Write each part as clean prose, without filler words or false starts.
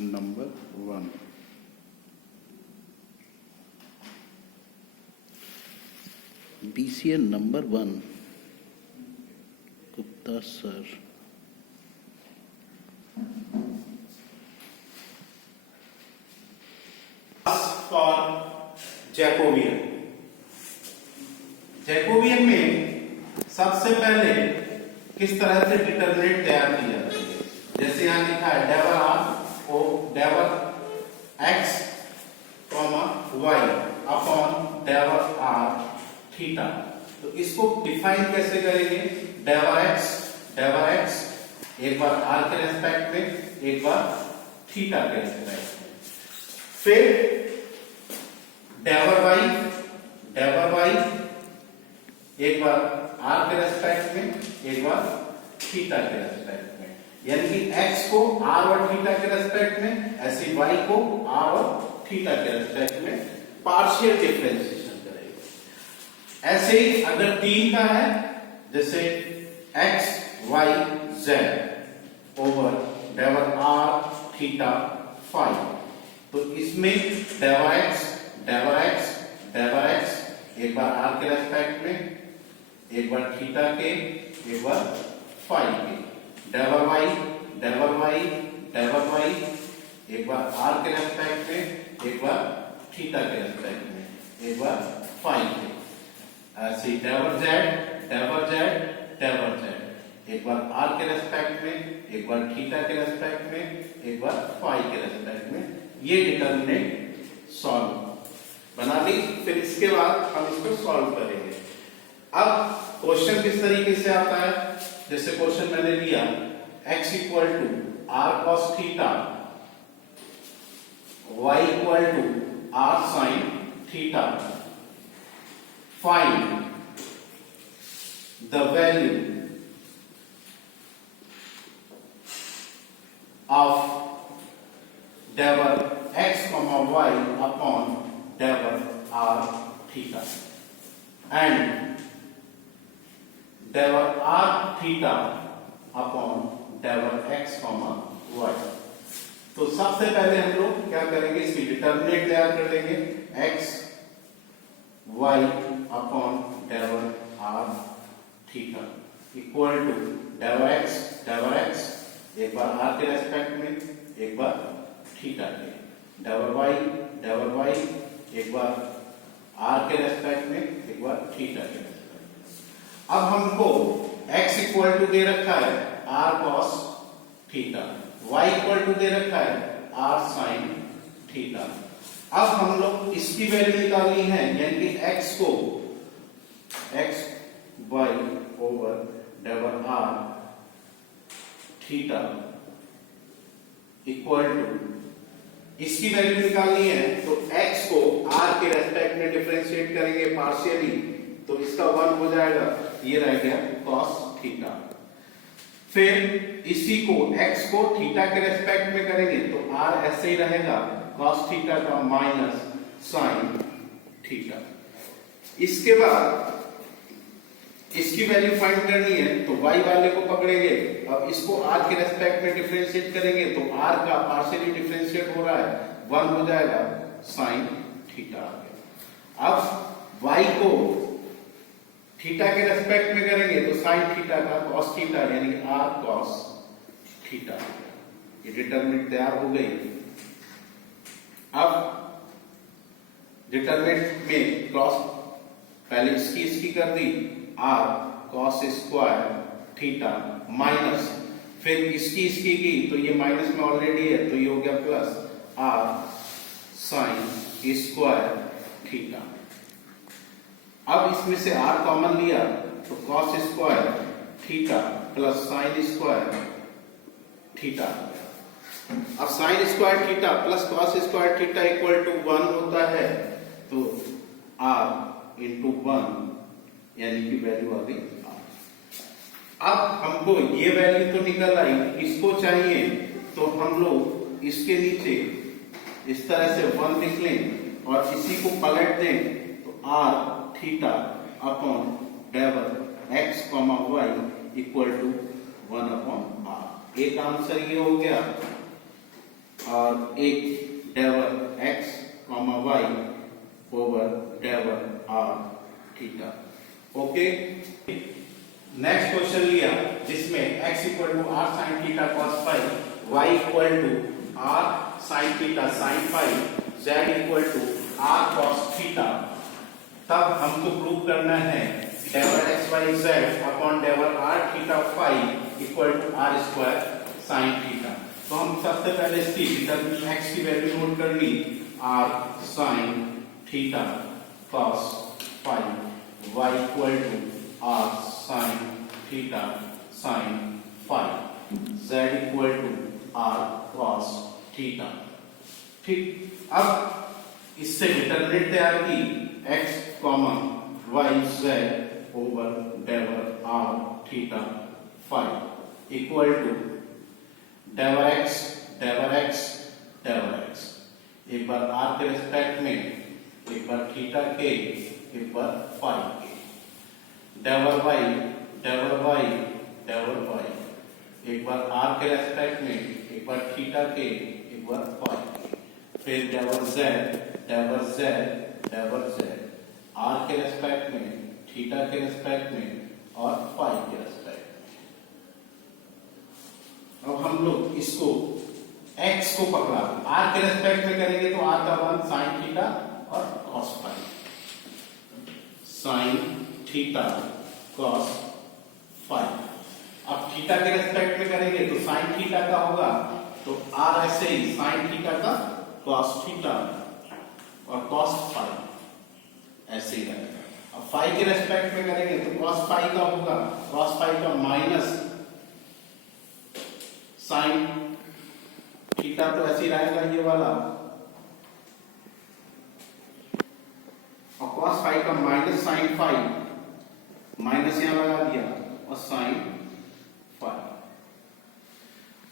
Number 1। BCA number 1 Gupta sir. For Jacobian. Jacobian में सबसे पहले किस तरह से डिटरमिनेंट तैयार की जाती है, जैसे यहां लिखा है del R O del X comma Y upon del R theta. तो इसको डिफाइन कैसे करेंगे? डेवर एक्स एक बार आर के रेस्पेक्ट में, एक बार थीटा के रेस्पेक्ट में। फिर डेवर वाई एक बार आर के रेस्पेक्ट में, एक बार थीटा के रेस्पेक्ट में। यानी कि एक्स को आर और थीटा के रेस्पेक्ट में, ऐसे वाई को आर और थीटा के रेस्पेक्ट में पार्शियल डिफरेंशिएशन करेंगे। ऐसे ही अगर 3 का है, जैसे X Y Z over del R theta phi, तो इसमें डेवर एक्स एक बार आर के रेस्पेक्ट में, एक बार थीटा के, एक बार फाई के। डेवर वाई एक बार आर के रेस्पेक्ट में, एक बार थीटा के रेस्पेक्ट में, एक बार फाई के। ऐसे डेवर जेड एक बार आर के रेस्पेक्ट में, एक बार थीटा के रेस्पेक्ट में, एक बार फाई के रेस्पेक्ट में। ये डिटरमिनेंट सॉल्व बना दी। फिर इसके बाद हम इसको सॉल्व करेंगे। अब क्वेश्चन किस तरीके से आता है, जैसे क्वेश्चन मैंने लिया x equal to R cos theta, y equal to R sine theta, find the value of del x, y upon del R theta and del R theta upon del X Y. तो सबसे पहले हम लोग क्या करेंगे, इसकी determinant तैयार कर लेंगे। X Y upon del R theta equal to del X एक बार आर के रेस्पेक्ट में, एक बार थीटा के। डेवर वाई एक बार आर के रेस्पेक्ट में, एक बार थीटा के रेस्पेक्ट में। अब हमको x इक्वल टू दे रखा है R cos theta, y equal to दे रखा है आर साइन थीटा। अब हम लोग इसकी वैल्यू निकालनी है, यानी कि x को x y over del R theta equal to, इसकी वैल्यू निकालनी है तो x को r के रेस्पेक्ट में डिफरेंशिएट करेंगे पार्शियली, तो इसका 1 हो जाएगा, ये रह गया cos थीटा। फिर इसी को x को थीटा के रेस्पेक्ट में करेंगे तो r ऐसे ही रहेगा cos थीटा का माइनस साइन थीटा। इसके बाद इसकी वैल्यू फाइंड करनी है तो y वाले को पकड़ेंगे। अब इसको r के रेस्पेक्ट में डिफरेंशिएट करेंगे तो r का पार्शियली डिफरेंशिएट हो रहा है, 1 हो जाएगा साइन थीटा आ गया। अब y को थीटा के रेस्पेक्ट में करेंगे तो साइन थीटा का cos थीटा यानी कि r cos थीटा। ये डिटरमिनेंट तैयार हो गई। अब डिटरमिनेंट में क्रॉस पहले इसकी कर दी, r cos square theta minus, फिर इसकी की तो ये माइनस में ऑलरेडी है तो ये हो गया plus r sine square theta. अब इसमें से r कॉमन लिया तो cos square theta plus sine square theta. अब sine square theta plus cos square theta equal to 1 होता है, तो r इंटू 1 यानी कि वैल्यू आ गई r। अब हमको ये वैल्यू तो निकल आई, इसको चाहिए तो हम लोग इसके नीचे इस तरह से 1 लिख लें और इसी को पलट दें तो r theta upon del x y equal to 1 upon r। एक आंसर ये हो गया। और एक del X comma Y over del R theta. Okay, next question लिया जिसमें x equal to R sine theta cos phi, y equal to R sine theta sine phi, z equal to R cos theta. तब हमको prove करना है del X Y Z upon del R theta phi equal to R square sine theta. तो हम सबसे पहले इसकी determinant x की वैल्यू नोट कर ली, R sine theta cos phi, y equal to R sine theta sine phi, z equal to R cos theta. ठीक, अब इससे डिटरमिनेंट तैयार की x comma Y Z over del R theta phi equal to del X del X del X, एक बार are के respect में, एक बार थीटा के, एक बार फाई के, डेवर वाई डेवर वाई डेवर वाई, एक बार आर के रेस्पेक्ट में, एक बार थीटा के, एक बार फाई के, फिर डेवर जेड डेवर जेड डेवर जेड, आर के रेस्पेक्ट में, थीटा के रेस्पेक्ट में और फाई के रेस्पेक्ट में। अब हम लोग इसको x को पकड़ा, r के रेस्पेक्ट में करेंगे तो r का मान साइन थीटा और cos phi, sine theta cos phi. अब थीटा के रेस्पेक्ट में करेंगे तो साइन थीटा का होगा तो r ऐसे ही साइन थीटा का कॉस थीटा और कॉस फाई ऐसे ही रहेगा। अब फाई के रेस्पेक्ट में करेंगे तो कॉस फाई का होगा, कॉस फाई का माइनस साइन थीटा, तो ऐसे ही रहेगा ये वाला, और कॉस फाई का माइनस साइन फाई, माइनस यहां लगा दिया और साइन फाई।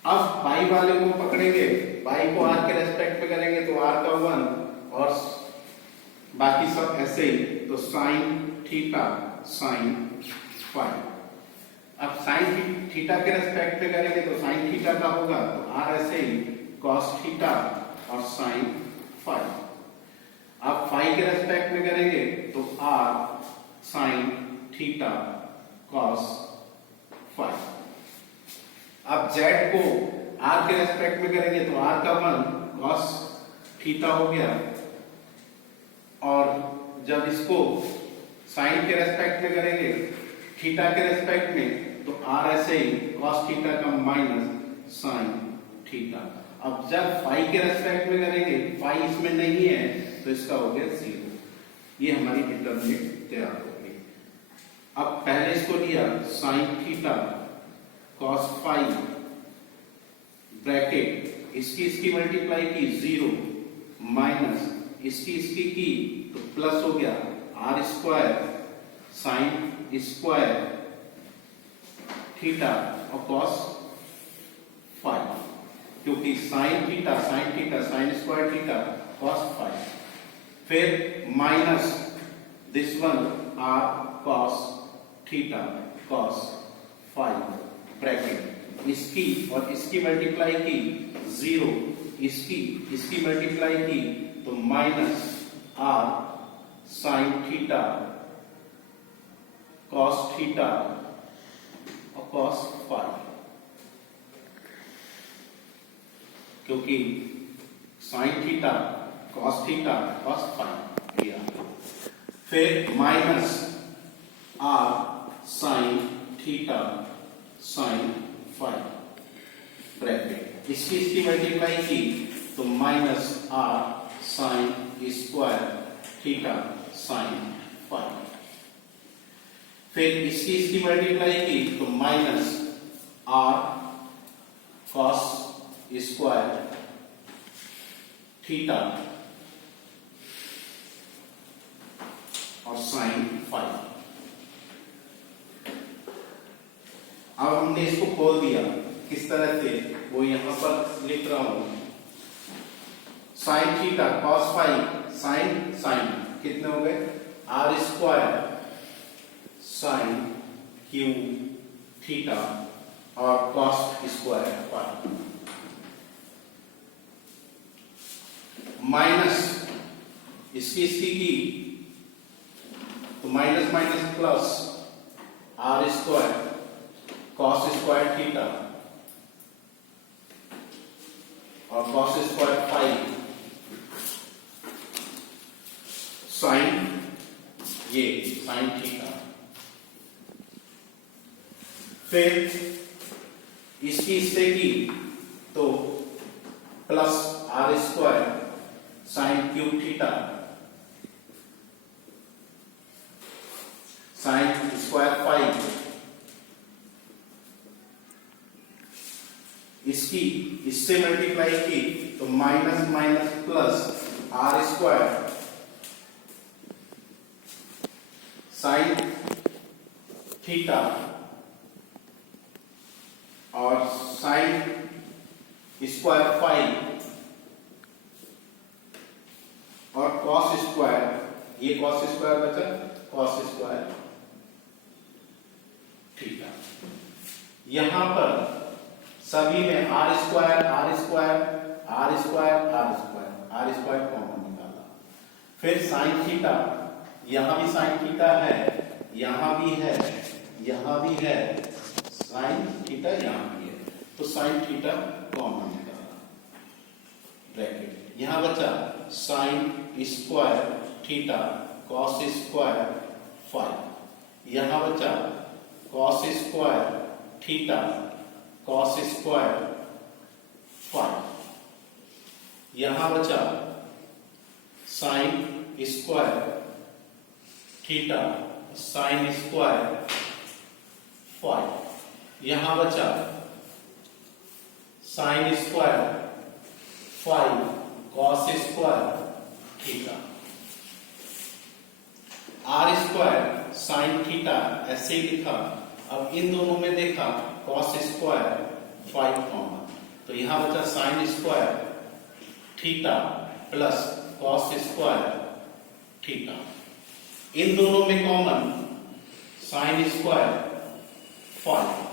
अब पाई वाले को पकड़ेंगे, पाई को आर के रेस्पेक्ट में करेंगे तो आर का 1 और बाकी सब ऐसे ही, तो साइन थीटा साइन फाई। अब साइन थीटा के रेस्पेक्ट में करेंगे तो साइन थीटा का होगा तो आर ऐसे ही कॉस थीटा और साइन फाई। अब फाई के रेस्पेक्ट में करेंगे तो R sine theta cos phi. अब जेड को आर के रेस्पेक्ट में करेंगे तो आर का 1 कॉस थीटा हो गया, और जब इसको साइन के रेस्पेक्ट में करेंगे थीटा के रेस्पेक्ट में तो आर ऐसे ही कॉस थीटा का माइनस साइन थीटा। अब जब फाई के रेस्पेक्ट में करेंगे, फाई इसमें नहीं है तो इसका हो गया 0। ये हमारी डिटरमिनेंट तैयार हो गई। अब पहले इसको लिया sine theta cos phi bracket, इसकी मल्टीप्लाई की 0 माइनस इसकी की तो प्लस हो गया R square sine square theta और कॉस फाई, क्योंकि sine theta sine square theta cos phi, फिर minus this one R cos theta cos phi bracket, इसकी और इसकी मल्टीप्लाई की 0, इसकी मल्टीप्लाई की तो minus R sine theta cos theta और कॉस फाई, क्योंकि sine theta cos theta cos phi दिया, फिर minus R sine theta sine phi bracket, इसकी मल्टीप्लाई की तो minus R sine square theta sine phi, फिर इसकी मल्टीप्लाई की तो minus R cos square theta और साइन फाई। अब हमने इसको खोल दिया, किस तरह से वो यहां पर लिख रहा हूं, sine theta cos phi sine sine कितने हो गए, R square sine cube theta और कॉस स्क्वायर फाई। माइनस इसकी की तो minus minus plus R square cos square theta और कॉस स्क्वायर फाइव साइन ये साइन थीटा। फिर इससे की तो plus R square sine cube theta sine square five इससे मल्टीप्लाई की तो minus minus plus R square sine theta और साइन स्क्वायर फाइव और कॉस स्क्वायर ये कॉस स्क्वायर बचा कॉस स्क्वायर थीटा। यहां पर सभी में R square R square R square R square R square common निकाला। फिर साइन थीटा यहां भी साइन थीटा है यहां भी है यहां भी है साइन थीटा यहां भी है तो साइन थीटा कॉमन निकाला ब्रैकेट। यहां बचा sine square theta cos square five. यहां बचा cos square theta cos square five. यहां बचा sine square theta sine square five. यहां बचा sine square five cos square theta. R square sine theta ऐसे ही लिखा। अब इन दोनों में देखा कॉस स्क्वायर फाइव कॉमन तो यहां बचा sine square theta plus cos square theta. इन दोनों में कॉमन साइन स्क्वायर फाइव।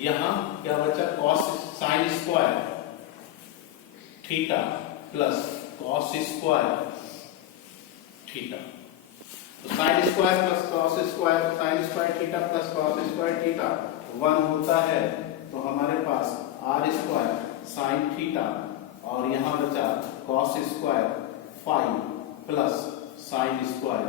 यहां क्या बचा cos sine square theta plus cos square theta. तो sine square plus cos square sine square theta plus cos square theta 1 होता है तो हमारे पास आर स्क्वायर साइन थीटा और यहां बचा cos square 5 plus sine square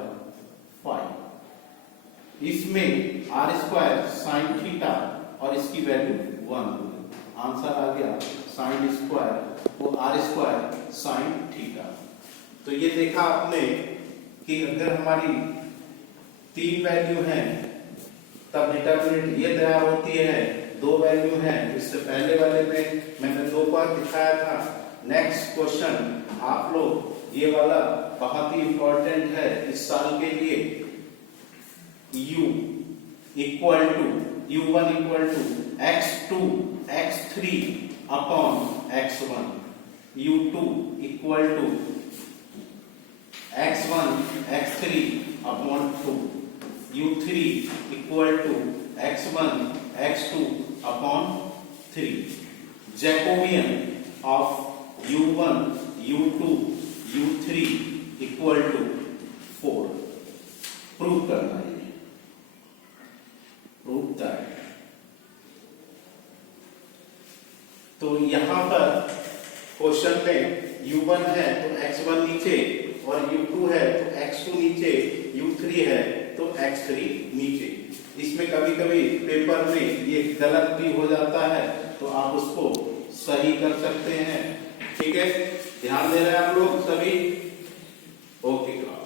5। इसमें आर स्क्वायर साइन थीटा और इसकी वैल्यू 1 होगी। आंसर आ गया साइन स्क्वायर वो आर स्क्वायर साइन थीटा। तो ये देखा आपने कि अगर हमारी 3 वैल्यू हैं तब डिटरमिनेंट ये तैयार होती है। 2 वैल्यू हैं इससे पहले वाले में मैंने 2 बार दिखाया था। नेक्स्ट क्वेश्चन आप लोग ये वाला बहुत ही इंपॉर्टेंट है इस साल के लिए। u equal to u1 equal to x2 x3 upon x1 u2 equal to x1 x3 upon 2 u3 equal to x1 x2 upon 3। Jacobian of u1 u2 u3 equal to 4 prove करना है। Prove that. तो यहां पर question में u1 है तो x1 नीचे और u2 है तो x2 नीचे u3 है तो x3 नीचे। इसमें कभी कभी पेपर में ये गलत भी हो जाता है तो आप उसको सही कर सकते हैं। ठीक है ध्यान दे रहे हैं आप लोग सभी। ओके।